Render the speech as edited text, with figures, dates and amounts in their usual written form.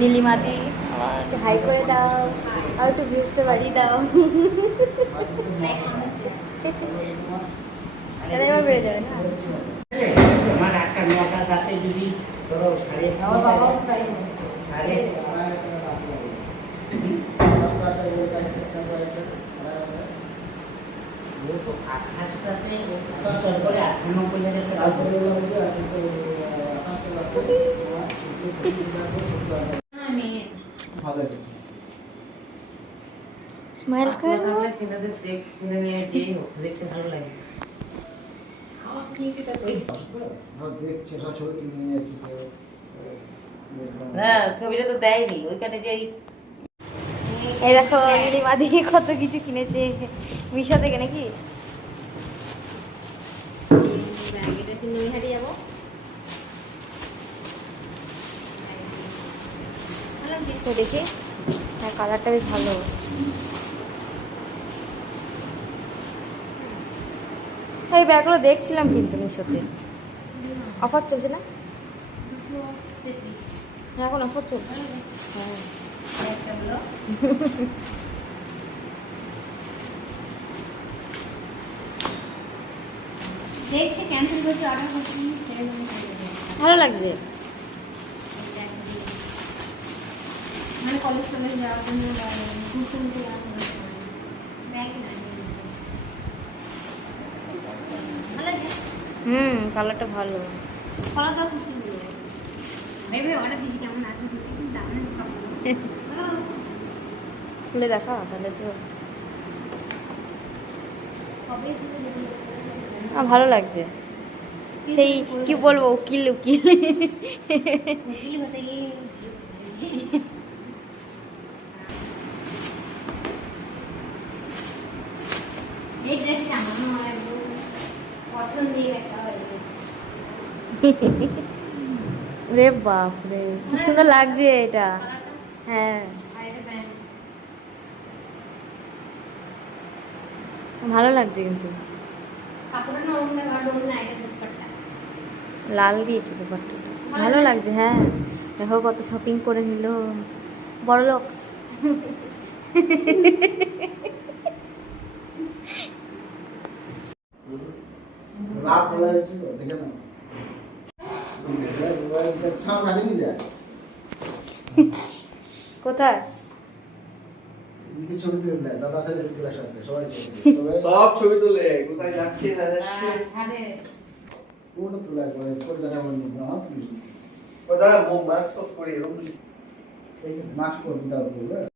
নীলিমাদি একটু হাই করে দাও, আর একটু ভিউজটা বাড়িয়ে দাও। তাহলে এবার বেড়ে যাবে না? আমার 8টা 9টা রাতে যদি ধরো সাড়ে वो तो खास करते चल पड़े 98 স্মাইল কর। সিনাদের সেক সিনা নিয়ে যেই হোক দেখতে ভালো লাগে। আমার নিচেটা কই দেখছে সব ছবি তুলে নিয়ে যাচ্ছে কেউ। হ্যাঁ ছবিটা তো দেয়নি ওইখানে যেই এই দেখো নীলিমাদি কত কিছু কিনেছে মিশো থেকে নাকি? তো দেখি, হ্যাঁ কালারটা বেশ ভালো। এই ব্যাগগুলো দেখছিলাম কিন্তু মিশোতে অফার চলছে না? হ্যাঁ এখন অফার চলছে। হ্যাঁ দেখছে ক্যান্সেল করতে অর্ডার করছি ভালো লাগছে। মানে কলেজ টলেজ যাওয়ার জন্য ঘুরতে ঘুরতে যাওয়ার জন্য ব্যাগ না ভালো লাগে। কালারটা ভালো। কলা দাও খুশি হয়ে ভেবে অর্ডার দিচ্ছি কেমন আসবে কিন্তু দামের কাপড় খুলে দেখা তাহলে তো কবে ভালো লাগছে। সেই কি বলবো, উকিল উকিল উকিল হতে গিয়ে এই ড্রেসটা আমার পছন্দের একটা রে বাপ রে কি সুন্দর লাগছে এটা। হ্যাঁ ভালো লাগছে কিন্তু কাপড়টা নরম না নরম না এটা দুপাট্টা লাল দিয়েছে দুপাট্টা ভালো লাগছে। হ্যাঁ দেখো কত শপিং করে নিল বড় লক্স। রাত বলা হয়েছে দেখে না সব কাজে নিয়ে যায়। কোথায় এদিকে ছবি তুলে নেয় দাদা সাথে তুলে আসবে সবাই সব ছবি তুলে কোথায় যাচ্ছে না যাচ্ছে ছাড়ে পুরোটা তুলে একবারে পরিধান এমন না তুলি ও দাঁড়া মাস্ক তো পরে এরকম এই মাস্ক পরবি তার উপরে